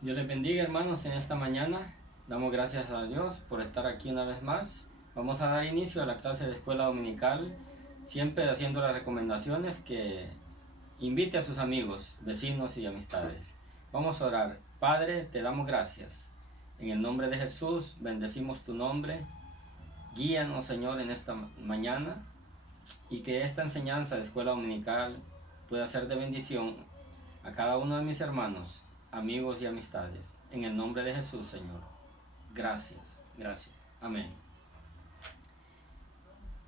Dios les bendiga, hermanos, en esta mañana. Damos gracias a Dios por estar aquí una vez más. Vamos a dar inicio a la clase de escuela dominical, siempre haciendo las recomendaciones que invite a sus amigos, vecinos y amistades. Vamos a orar. Padre, te damos gracias. En el nombre de Jesús, bendecimos tu nombre. Guíanos, Señor, en esta mañana y que esta enseñanza de escuela dominical pueda ser de bendición a cada uno de mis hermanos, amigos y amistades. En el nombre de Jesús, Señor. Gracias, gracias. Amén.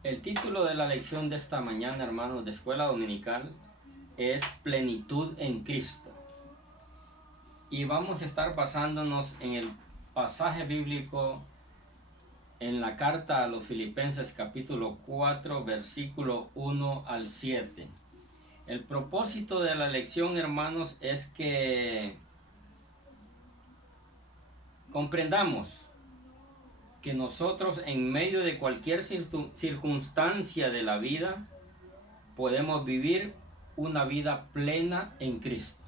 El título de la lección de esta mañana, hermanos, de escuela dominical es Plenitud en Cristo. Y vamos a estar basándonos en el pasaje bíblico en la carta a los Filipenses capítulo 4, versículo 1 al 7. El propósito de la lección, hermanos, es que comprendamos que nosotros en medio de cualquier circunstancia de la vida podemos vivir una vida plena en Cristo.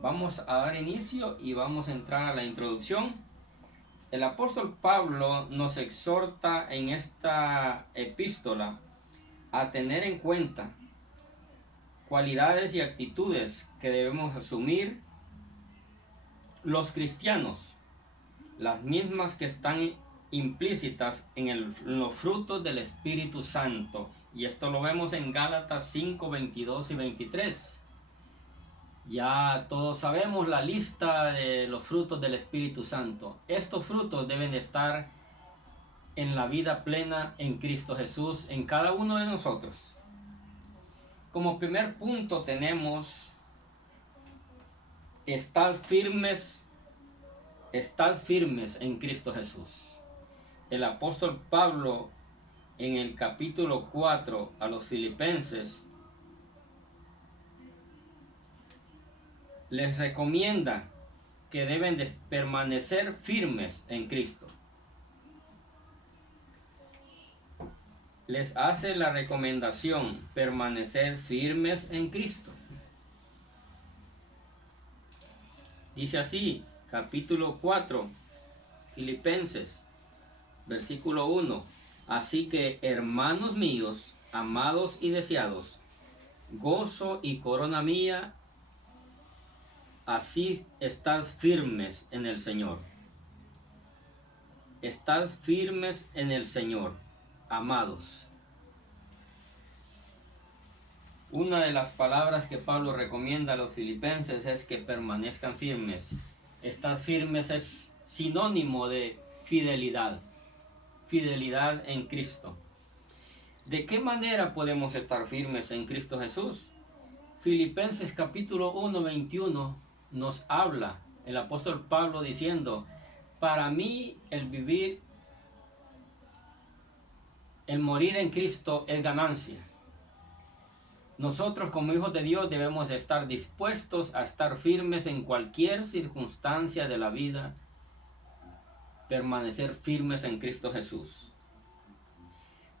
Vamos a dar inicio y vamos a entrar a la introducción. El apóstol Pablo nos exhorta en esta epístola a tener en cuenta cualidades y actitudes que debemos asumir los cristianos, las mismas que están implícitas en los frutos del Espíritu Santo. Y esto lo vemos en Gálatas 5, 22 y 23. Ya todos sabemos la lista de los frutos del Espíritu Santo. Estos frutos deben estar en la vida plena en Cristo Jesús, en cada uno de nosotros. Como primer punto tenemos estar firmes en Cristo Jesús. El apóstol Pablo en el capítulo 4 a los Filipenses les recomienda que deben de permanecer firmes en Cristo. Les hace la recomendación permanecer firmes en Cristo. Dice así, capítulo 4, Filipenses, versículo 1. Así que, hermanos míos, amados y deseados, gozo y corona mía, así estad firmes en el Señor. Estad firmes en el Señor, amados. Una de las palabras que Pablo recomienda a los filipenses es que permanezcan firmes. Estar firmes es sinónimo de fidelidad, fidelidad en Cristo. ¿De qué manera podemos estar firmes en Cristo Jesús? Filipenses capítulo 1, 21 nos habla el apóstol Pablo diciendo: para mí el vivir, el morir en Cristo es ganancia. Nosotros como hijos de Dios debemos estar dispuestos a estar firmes en cualquier circunstancia de la vida, permanecer firmes en Cristo Jesús.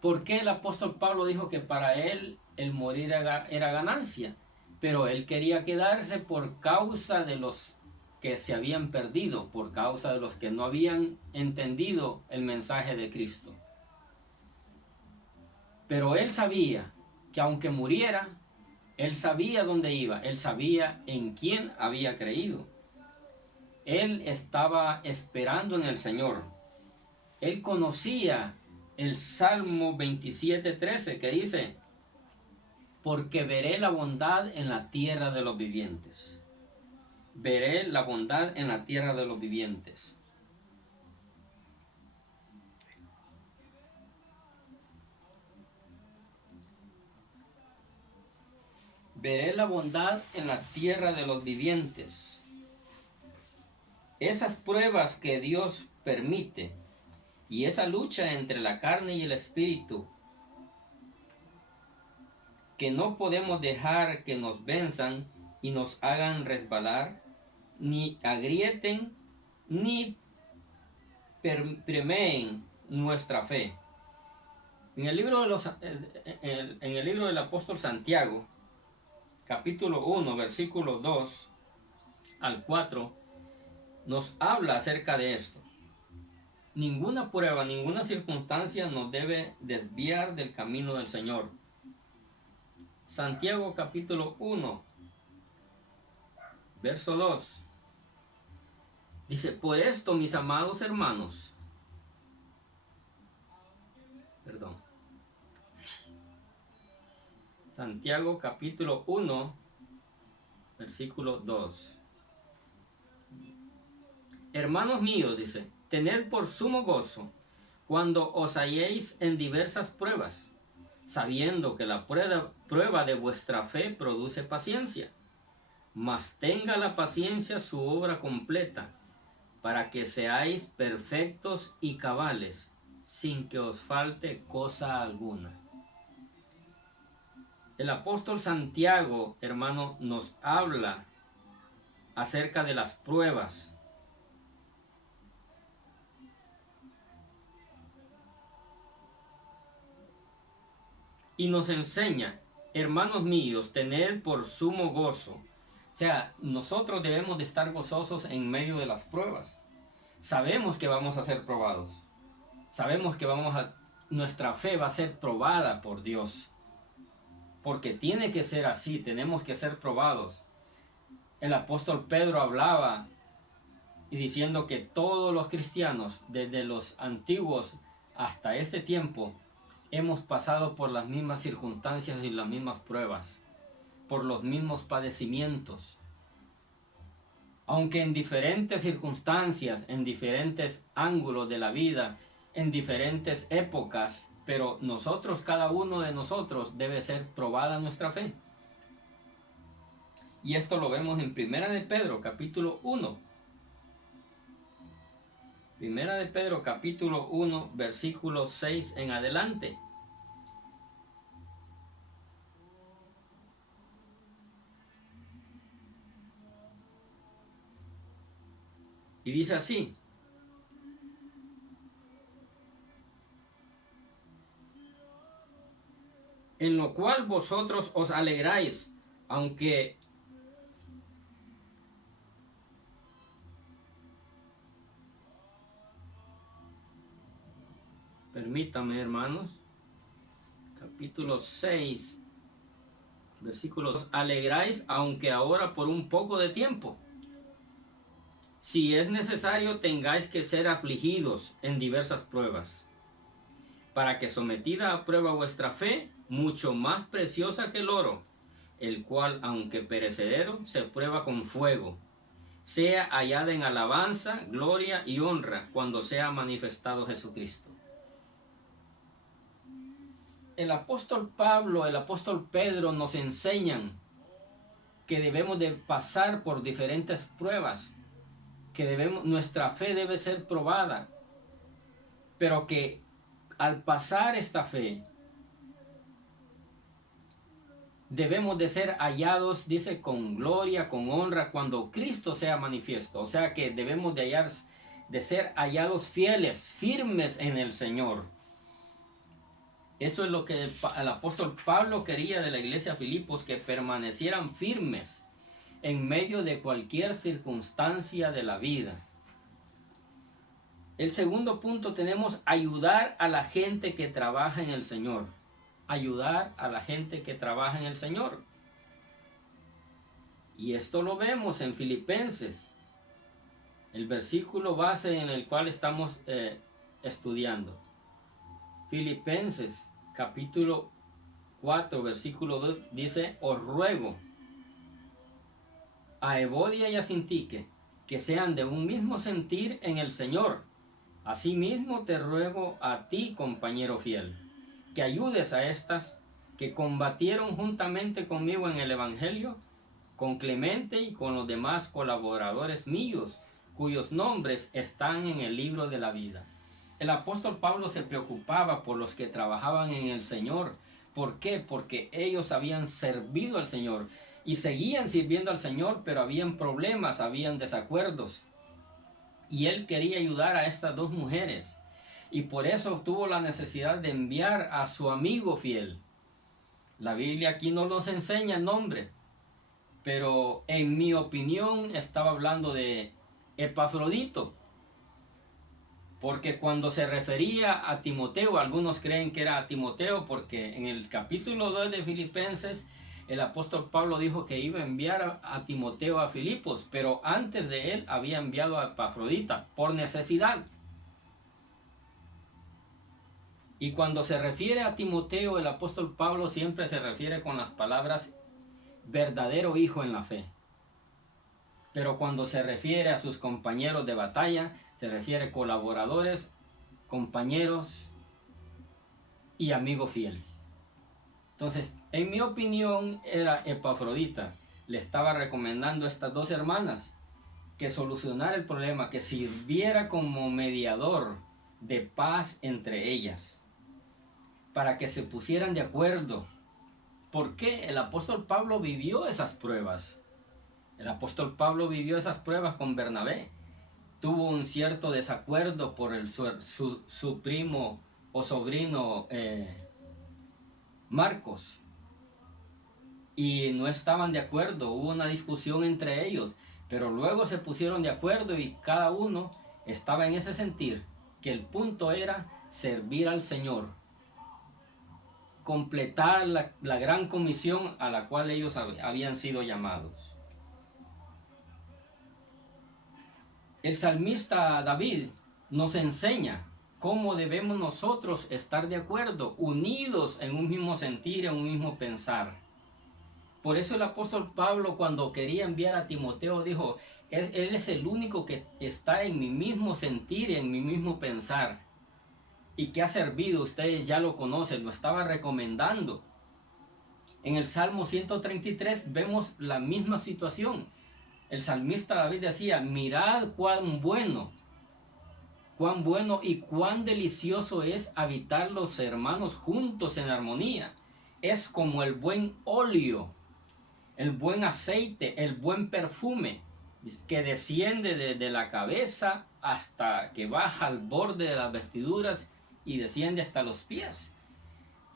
¿Por qué el apóstol Pablo dijo que para él el morir era ganancia? Pero él quería quedarse por causa de los que se habían perdido, por causa de los que no habían entendido el mensaje de Cristo. Pero él sabía que aunque muriera, él sabía dónde iba, él sabía en quién había creído. Él estaba esperando en el Señor. Él conocía el Salmo 27:13 que dice: porque veré la bondad en la tierra de los vivientes. Veré la bondad en la tierra de los vivientes. Veré la bondad en la tierra de los vivientes. Esas pruebas que Dios permite y esa lucha entre la carne y el espíritu, que no podemos dejar que nos venzan y nos hagan resbalar, ni agrieten, ni permeen nuestra fe. En el libro del apóstol Santiago, capítulo 1, versículo 2, al 4 nos habla acerca de esto. Ninguna prueba, ninguna circunstancia nos debe desviar del camino del Señor. Santiago capítulo 1, verso 2. Dice, por esto, mis amados hermanos, Santiago capítulo 1, versículo 2. Hermanos míos, dice, tened por sumo gozo cuando os halléis en diversas pruebas, sabiendo que la prueba de vuestra fe produce paciencia. Mas tenga la paciencia su obra completa, para que seáis perfectos y cabales, sin que os falte cosa alguna. El apóstol Santiago, hermano, nos habla acerca de las pruebas. Y nos enseña, hermanos míos, tened por sumo gozo. O sea, nosotros debemos de estar gozosos en medio de las pruebas. Sabemos que vamos a ser probados. Sabemos que nuestra fe va a ser probada por Dios. Porque tiene que ser así, tenemos que ser probados. El apóstol Pedro hablaba y diciendo que todos los cristianos, desde los antiguos hasta este tiempo, hemos pasado por las mismas circunstancias y las mismas pruebas, por los mismos padecimientos. Aunque en diferentes circunstancias, en diferentes ángulos de la vida, en diferentes épocas, pero nosotros, cada uno de nosotros, debe ser probada nuestra fe. Y esto lo vemos en Primera de Pedro, capítulo 1. Primera de Pedro, capítulo 1, versículo 6 en adelante. Y dice así: en lo cual vosotros os alegráis, aunque permítanme, hermanos, capítulo 6, versículos, alegráis aunque ahora por un poco de tiempo, si es necesario tengáis que ser afligidos en diversas pruebas, para que sometida a prueba vuestra fe, mucho más preciosa que el oro, el cual aunque perecedero se prueba con fuego, sea hallada en alabanza, gloria y honra cuando sea manifestado Jesucristo. El apóstol Pablo, el apóstol Pedro nos enseñan que debemos de pasar por diferentes pruebas, que nuestra fe debe ser probada, pero que al pasar esta fe debemos de ser hallados, dice, con gloria, con honra, cuando Cristo sea manifiesto. O sea que debemos de ser hallados fieles, firmes en el Señor. Eso es lo que el apóstol Pablo quería de la iglesia de Filipos, que permanecieran firmes en medio de cualquier circunstancia de la vida. El segundo punto, tenemos ayudar a la gente que trabaja en el Señor. Ayudar a la gente que trabaja en el Señor. Y esto lo vemos en Filipenses, el versículo base en el cual estamos estudiando. Filipenses capítulo 4, versículo 2 dice: os ruego a Evodia y a Sintique que sean de un mismo sentir en el Señor. Asimismo te ruego a ti, compañero fiel, que ayudes a estas que combatieron juntamente conmigo en el Evangelio, con Clemente y con los demás colaboradores míos, cuyos nombres están en el libro de la vida. El apóstol Pablo se preocupaba por los que trabajaban en el Señor. ¿Por qué? Porque ellos habían servido al Señor y seguían sirviendo al Señor, pero habían problemas, habían desacuerdos. Y él quería ayudar a estas dos mujeres. Y por eso tuvo la necesidad de enviar a su amigo fiel. La Biblia aquí no nos enseña el nombre, pero en mi opinión estaba hablando de Epafrodito, porque cuando se refería a Timoteo, algunos creen que era a Timoteo, porque en el capítulo 2 de Filipenses, el apóstol Pablo dijo que iba a enviar a Timoteo a Filipos, pero antes de él había enviado a Epafrodita por necesidad. Y cuando se refiere a Timoteo, el apóstol Pablo siempre se refiere con las palabras verdadero hijo en la fe. Pero cuando se refiere a sus compañeros de batalla, se refiere colaboradores, compañeros y amigo fiel. Entonces, en mi opinión, era Epafrodita. Le estaba recomendando a estas dos hermanas que solucionara el problema, que sirviera como mediador de paz entre ellas, para que se pusieran de acuerdo. Porque el apóstol Pablo vivió esas pruebas. El apóstol Pablo vivió esas pruebas con Bernabé. Tuvo un cierto desacuerdo por su primo o sobrino Marcos. Y no estaban de acuerdo, hubo una discusión entre ellos. Pero luego se pusieron de acuerdo y cada uno estaba en ese sentir, que el punto era servir al Señor, completar la gran comisión a la cual ellos habían sido llamados. El salmista David nos enseña cómo debemos nosotros estar de acuerdo, unidos en un mismo sentir, en un mismo pensar. Por eso el apóstol Pablo, cuando quería enviar a Timoteo, dijo, él es el único que está en mi mismo sentir, en mi mismo pensar. Y que ha servido, ustedes ya lo conocen, lo estaba recomendando. En el Salmo 133 vemos la misma situación. El salmista David decía, mirad cuán bueno y cuán delicioso es habitar los hermanos juntos en armonía. Es como el buen óleo, el buen aceite, el buen perfume que desciende desde la cabeza hasta que baja al borde de las vestiduras y desciende hasta los pies.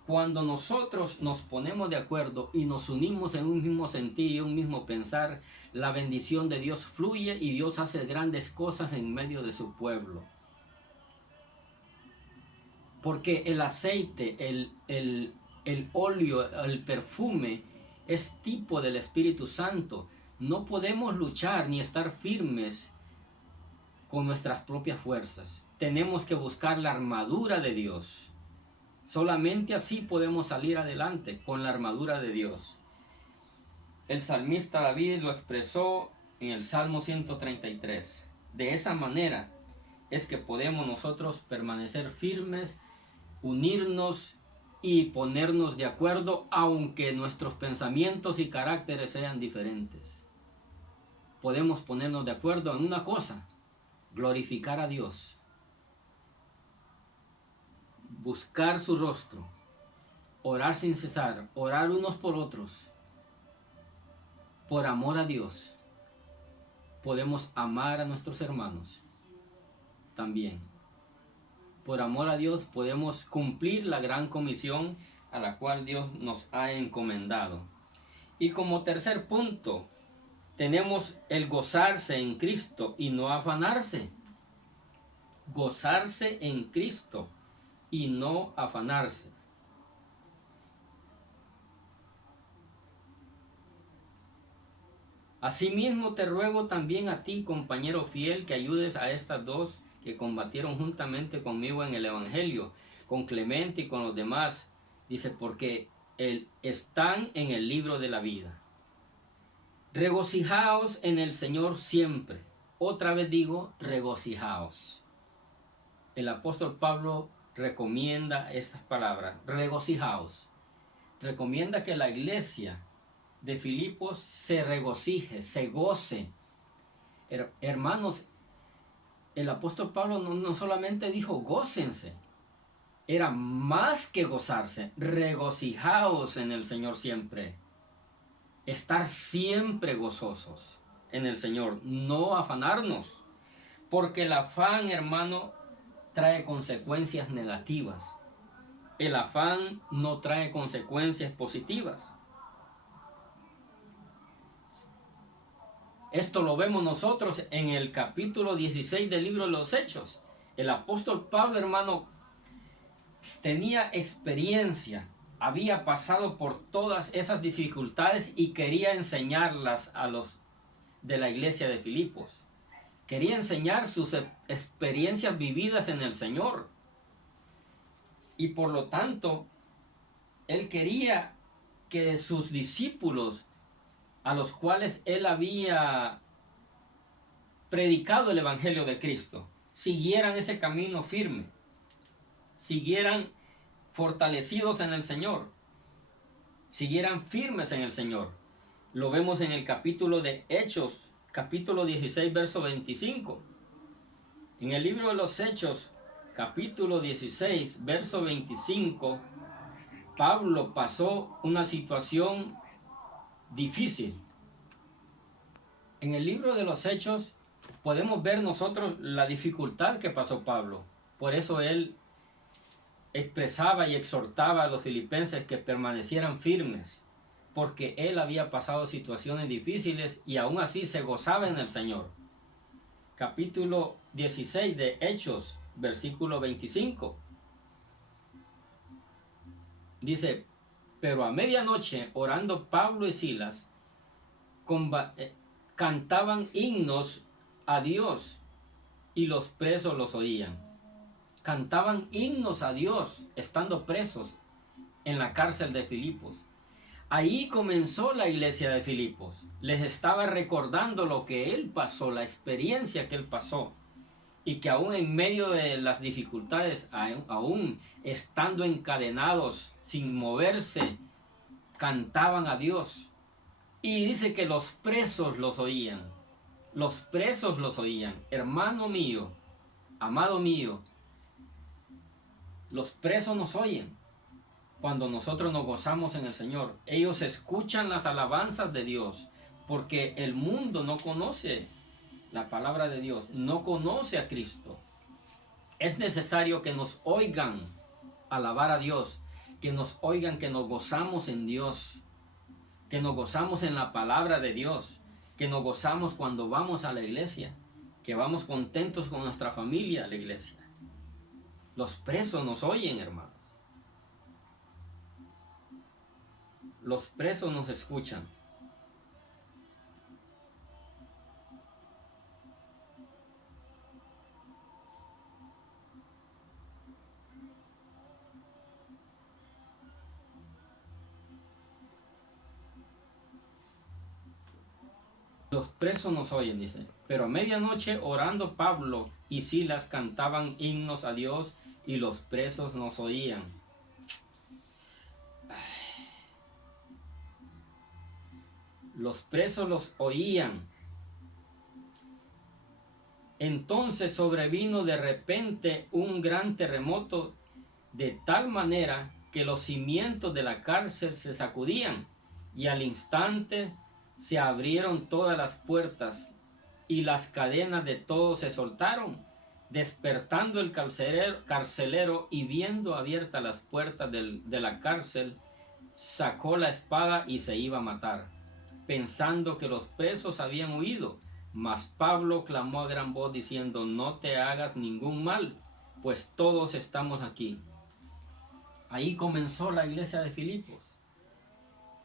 Cuando nosotros nos ponemos de acuerdo y nos unimos en un mismo sentir y un mismo pensar, la bendición de Dios fluye y Dios hace grandes cosas en medio de su pueblo. Porque el aceite, el óleo, el perfume es tipo del Espíritu Santo. No podemos luchar ni estar firmes con nuestras propias fuerzas. Tenemos que buscar la armadura de Dios. Solamente así podemos salir adelante, con la armadura de Dios. El salmista David lo expresó en el Salmo 133. De esa manera es que podemos nosotros permanecer firmes, unirnos y ponernos de acuerdo, aunque nuestros pensamientos y caracteres sean diferentes. Podemos ponernos de acuerdo en una cosa: glorificar a Dios, buscar su rostro, orar sin cesar, orar unos por otros, por amor a Dios. Podemos amar a nuestros hermanos también. Por amor a Dios podemos cumplir la gran comisión a la cual Dios nos ha encomendado. Y como tercer punto, tenemos el gozarse en Cristo y no afanarse. Gozarse en Cristo y no afanarse. Asimismo te ruego también a ti, compañero fiel, que ayudes a estas dos que combatieron juntamente conmigo en el Evangelio, con Clemente y con los demás. Dice, porque están en el libro de la vida. Regocijaos en el Señor siempre. Otra vez digo, regocijaos. El apóstol Pablo recomienda estas palabras, regocijaos. Recomienda que la iglesia de Filipos se regocije, se goce. Hermanos, el apóstol Pablo no solamente dijo gócense, era más que gozarse, regocijaos en el Señor siempre. Estar siempre gozosos en el Señor, no afanarnos, porque el afán, hermano, trae consecuencias negativas. El afán no trae consecuencias positivas. Esto lo vemos nosotros en el capítulo 16 del libro de los Hechos. El apóstol Pablo, hermano, tenía experiencia, había pasado por todas esas dificultades y quería enseñarlas a los de la iglesia de Filipos. Quería enseñar sus experiencias vividas en el Señor. Y por lo tanto, él quería que sus discípulos, a los cuales él había predicado el Evangelio de Cristo, siguieran ese camino firme, siguieran fortalecidos en el Señor, siguieran firmes en el Señor. Lo vemos en el capítulo de Hechos, capítulo 16, verso 25. En el libro de los Hechos, capítulo 16, verso 25, Pablo pasó una situación difícil. En el libro de los Hechos podemos ver nosotros la dificultad que pasó Pablo. Por eso él expresaba y exhortaba a los filipenses que permanecieran firmes, porque él había pasado situaciones difíciles y aún así se gozaba en el Señor. Capítulo 16 de Hechos, versículo 25. Dice, pero a medianoche, orando Pablo y Silas, cantaban himnos a Dios y los presos los oían. Cantaban himnos a Dios estando presos en la cárcel de Filipos. Ahí comenzó la iglesia de Filipos. Les estaba recordando lo que él pasó, la experiencia que él pasó. Y que aún en medio de las dificultades, aún estando encadenados, sin moverse, cantaban a Dios. Y dice que los presos los oían. Los presos los oían. Hermano mío, amado mío, los presos nos oyen cuando nosotros nos gozamos en el Señor. Ellos escuchan las alabanzas de Dios, porque el mundo no conoce la palabra de Dios, no conoce a Cristo. Es necesario que nos oigan alabar a Dios, que nos oigan que nos gozamos en Dios, que nos gozamos en la palabra de Dios, que nos gozamos cuando vamos a la iglesia, que vamos contentos con nuestra familia a la iglesia. Los presos nos oyen, hermanos. Los presos nos escuchan. Los presos nos oyen, dice. Pero a medianoche, orando Pablo y Silas, cantaban himnos a Dios y los presos nos oían. Los presos los oían. Entonces sobrevino de repente un gran terremoto, de tal manera que los cimientos de la cárcel se sacudían, y al instante se abrieron todas las puertas y las cadenas de todos se soltaron. Despertando el carcelero y viendo abiertas las puertas de la cárcel, sacó la espada y se iba a matar, pensando que los presos habían huido. Mas Pablo clamó a gran voz diciendo, no te hagas ningún mal, pues todos estamos aquí. Ahí comenzó la iglesia de Filipos.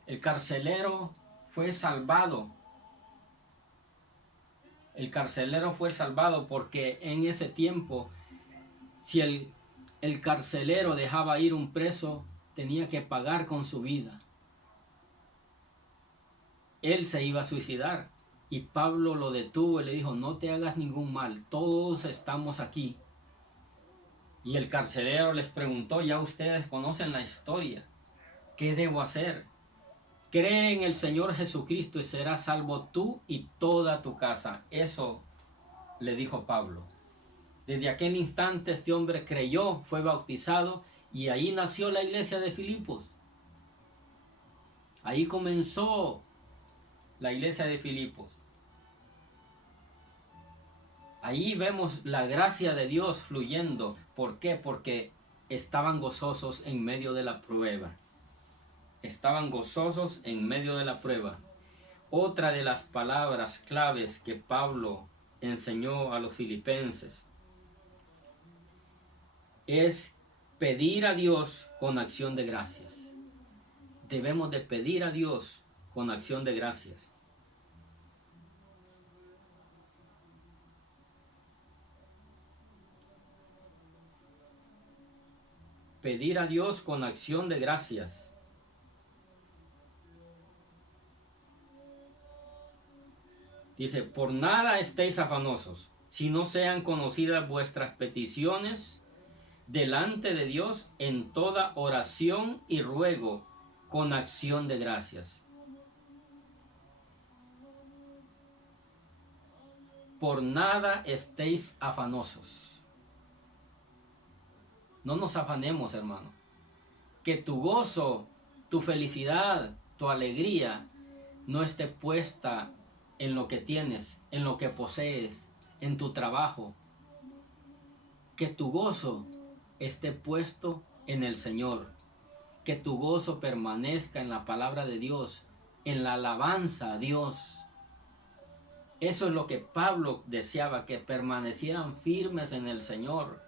El carcelero fue salvado. El carcelero fue salvado porque en ese tiempo, si el carcelero dejaba ir un preso, tenía que pagar con su vida. Él se iba a suicidar y Pablo lo detuvo y le dijo, no te hagas ningún mal, todos estamos aquí. Y el carcelero les preguntó, ya ustedes conocen la historia, ¿qué debo hacer? Cree en el Señor Jesucristo y serás salvo tú y toda tu casa. Eso le dijo Pablo. Desde aquel instante este hombre creyó, fue bautizado y ahí nació la iglesia de Filipos. Ahí comenzó la iglesia de Filipos. Ahí vemos la gracia de Dios fluyendo. ¿Por qué? Porque estaban gozosos en medio de la prueba. Estaban gozosos en medio de la prueba. Otra de las palabras claves que Pablo enseñó a los filipenses es pedir a Dios con acción de gracias. Debemos de pedir a Dios con acción de gracias. Pedir a Dios con acción de gracias. Dice, por nada estéis afanosos, si no sean conocidas vuestras peticiones delante de Dios en toda oración y ruego con acción de gracias. Por nada estéis afanosos. No nos afanemos, hermano. Que tu gozo, tu felicidad, tu alegría no esté puesta en lo que tienes, en lo que posees, en tu trabajo. Que tu gozo esté puesto en el Señor. Que tu gozo permanezca en la palabra de Dios, en la alabanza a Dios. Eso es lo que Pablo deseaba, que permanecieran firmes en el Señor.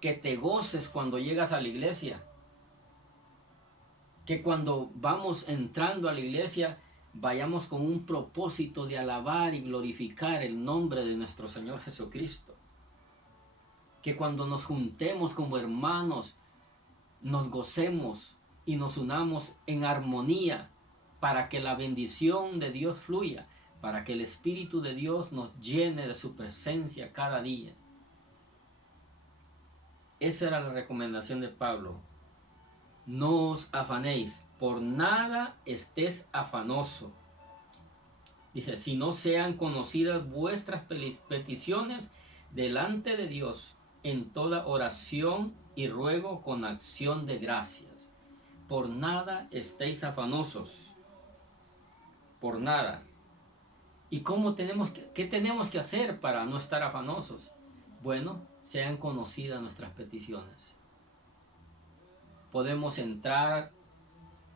Que te goces cuando llegas a la iglesia. Que cuando vamos entrando a la iglesia, vayamos con un propósito de alabar y glorificar el nombre de nuestro Señor Jesucristo. Que cuando nos juntemos como hermanos, nos gocemos y nos unamos en armonía para que la bendición de Dios fluya, para que el Espíritu de Dios nos llene de su presencia cada día. Esa era la recomendación de Pablo. No os afanéis, por nada estés afanoso. Dice, si no sean conocidas vuestras peticiones delante de Dios en toda oración y ruego con acción de gracias. Por nada estéis afanosos. Por nada. ¿Y qué tenemos que hacer para no estar afanosos? Bueno, sean conocidas nuestras peticiones. Podemos entrar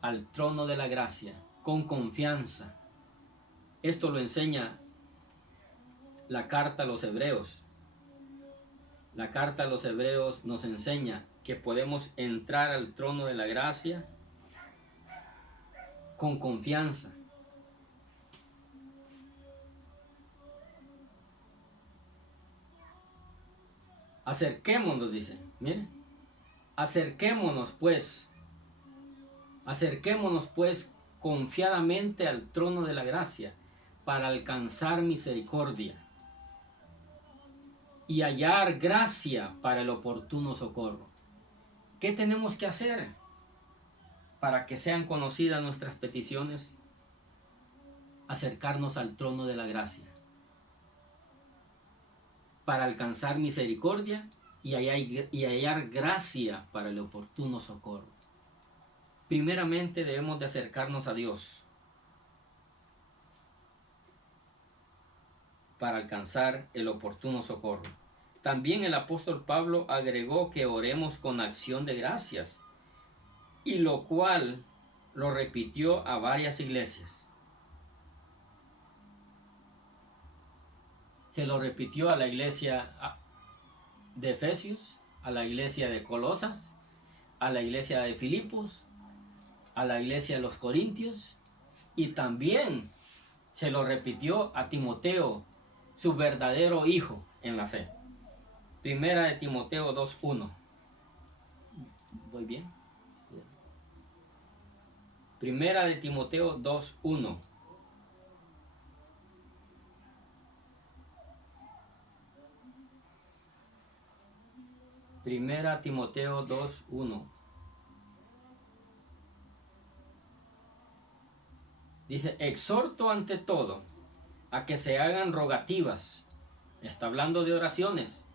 al trono de la gracia con confianza. Esto lo enseña la carta a los Hebreos. La carta a los Hebreos nos enseña que podemos entrar al trono de la gracia con confianza. Acerquémonos, dice. Miren. Acerquémonos pues confiadamente al trono de la gracia para alcanzar misericordia y hallar gracia para el oportuno socorro. ¿Qué tenemos que hacer para que sean conocidas nuestras peticiones? Acercarnos al trono de la gracia para alcanzar misericordia y hallar gracia para el oportuno socorro. Primeramente debemos de acercarnos a Dios para alcanzar el oportuno socorro. También el apóstol Pablo agregó que oremos con acción de gracias, y lo cual lo repitió a varias iglesias. Se lo repitió a la iglesia de Efesios, a la iglesia de Colosas, a la iglesia de Filipos, a la iglesia de los Corintios, y también se lo repitió a Timoteo, su verdadero hijo en la fe. Primera de Timoteo 2:1. ¿Voy bien? Primera de Timoteo 2:1. Primera Timoteo 2:1. Dice, exhorto ante todo a que se hagan rogativas. Está hablando de oraciones.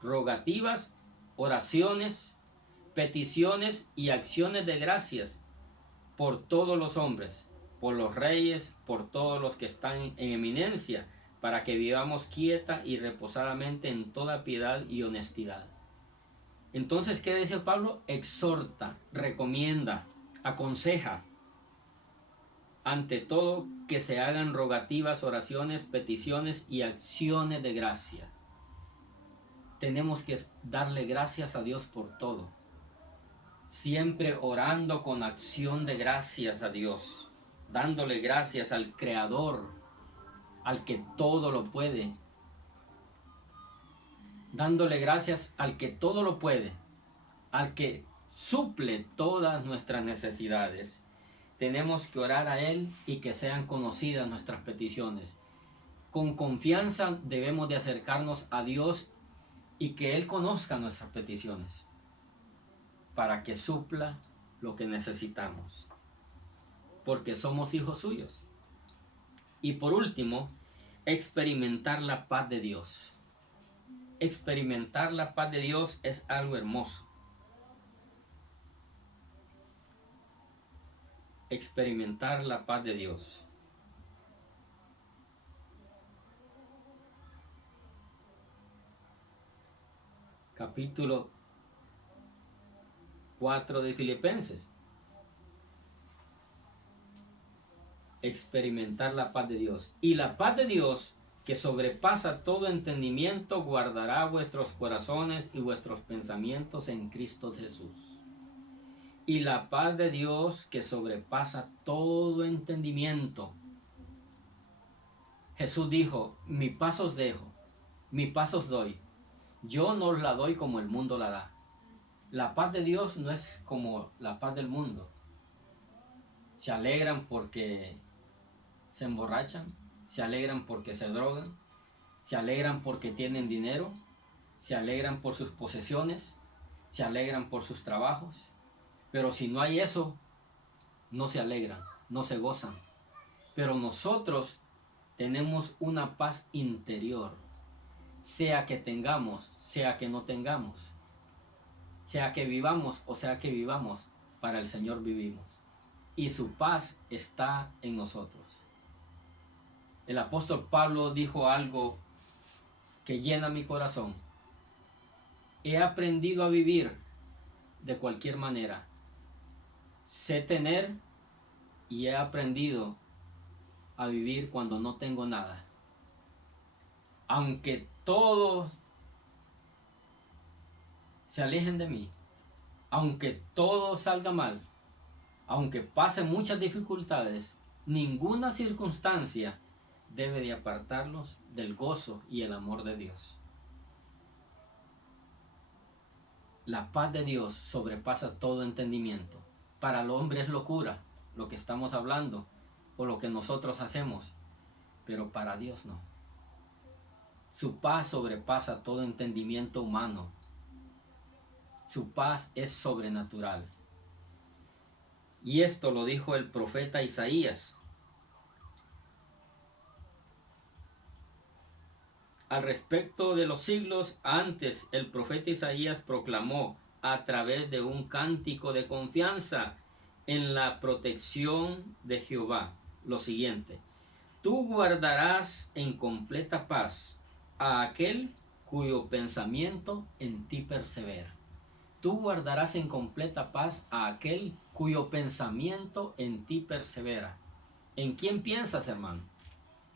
Rogativas, oraciones, peticiones y acciones de gracias por todos los hombres, por los reyes, por todos los que están en eminencia, para que vivamos quieta y reposadamente en toda piedad y honestidad. Entonces, ¿qué dice Pablo? Exhorta, recomienda, aconseja. Ante todo, que se hagan rogativas, oraciones, peticiones y acciones de gracia. Tenemos que darle gracias a Dios por todo. Siempre orando con acción de gracias a Dios. Dándole gracias al Creador, al que todo lo puede. Dándole gracias al que todo lo puede, al que suple todas nuestras necesidades. Tenemos que orar a Él y que sean conocidas nuestras peticiones. Con confianza debemos de acercarnos a Dios y que Él conozca nuestras peticiones para que supla lo que necesitamos, porque somos hijos suyos. Y por último, experimentar la paz de Dios. Experimentar la paz de Dios es algo hermoso. Experimentar la paz de Dios. Capítulo 4 de Filipenses. Experimentar la paz de Dios. Y la paz de Dios, que sobrepasa todo entendimiento, guardará vuestros corazones y vuestros pensamientos en Cristo Jesús. Y la paz de Dios, que sobrepasa todo entendimiento. Jesús dijo, mi paz os dejo, mi paz os doy. Yo no os la doy como el mundo la da. La paz de Dios no es como la paz del mundo. Se alegran porque se emborrachan, se alegran porque se drogan, se alegran porque tienen dinero, se alegran por sus posesiones, se alegran por sus trabajos. Pero si no hay eso, no se alegran, no se gozan. Pero nosotros tenemos una paz interior, sea que tengamos, sea que no tengamos, sea que vivamos o sea que vivamos, para el Señor vivimos. Y su paz está en nosotros. El apóstol Pablo dijo algo que llena mi corazón. He aprendido a vivir de cualquier manera. Sé tener y he aprendido a vivir cuando no tengo nada. Aunque todos se alejen de mí, aunque todo salga mal, aunque pasen muchas dificultades, ninguna circunstancia debe de apartarlos del gozo y el amor de Dios. La paz de Dios sobrepasa todo entendimiento. Para el hombre es locura lo que estamos hablando o lo que nosotros hacemos, pero para Dios no. Su paz sobrepasa todo entendimiento humano. Su paz es sobrenatural. Y esto lo dijo el profeta Isaías. Al respecto de los siglos, antes el profeta Isaías proclamó a través de un cántico de confianza en la protección de Jehová lo siguiente: tú guardarás en completa paz a aquel cuyo pensamiento en ti persevera. Tú guardarás en completa paz a aquel cuyo pensamiento en ti persevera. ¿En quién piensas, hermano?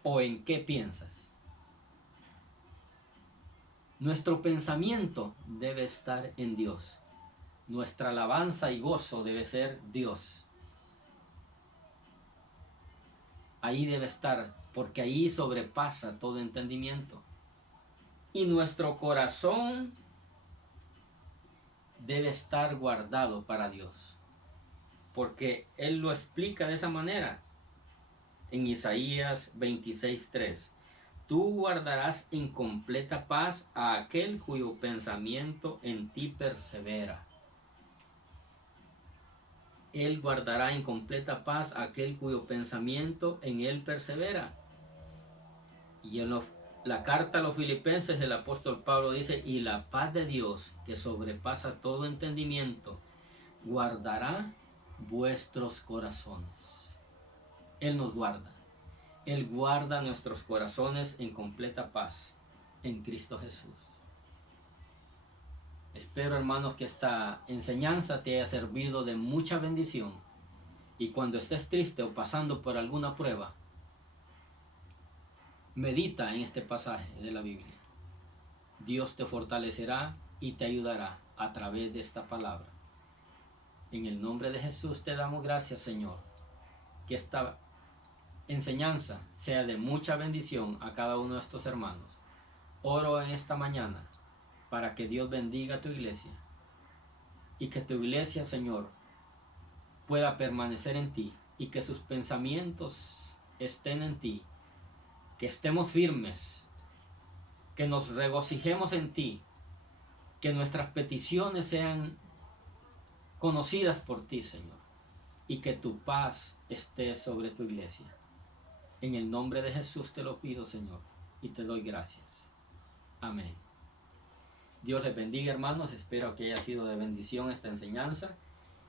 ¿O en qué piensas? Nuestro pensamiento debe estar en Dios. Nuestra alabanza y gozo debe ser Dios. Ahí debe estar, porque ahí sobrepasa todo entendimiento. Y nuestro corazón debe estar guardado para Dios, porque Él lo explica de esa manera en Isaías 26:3. Tú guardarás en completa paz a aquel cuyo pensamiento en ti persevera. Él guardará en completa paz a aquel cuyo pensamiento en él persevera. Y en la carta a los Filipenses el apóstol Pablo dice, y la paz de Dios, que sobrepasa todo entendimiento, guardará vuestros corazones. Él nos guarda. Él guarda nuestros corazones en completa paz en Cristo Jesús. Espero, hermanos, que esta enseñanza te haya servido de mucha bendición Y cuando estés triste o pasando por alguna prueba, medita en este pasaje de la Biblia. Dios te fortalecerá y te ayudará a través de esta palabra. En el nombre de Jesús te damos gracias, Señor, que esta enseñanza sea de mucha bendición a cada uno de estos hermanos. Oro en esta mañana para que Dios bendiga a tu iglesia y que tu iglesia, Señor, pueda permanecer en ti y que sus pensamientos estén en ti, que estemos firmes, que nos regocijemos en ti, que nuestras peticiones sean conocidas por ti, Señor, y que tu paz esté sobre tu iglesia. En el nombre de Jesús te lo pido, Señor, y te doy gracias. Amén. Dios les bendiga, hermanos. Espero que haya sido de bendición esta enseñanza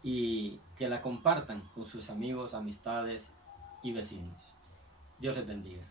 y que la compartan con sus amigos, amistades y vecinos. Dios les bendiga.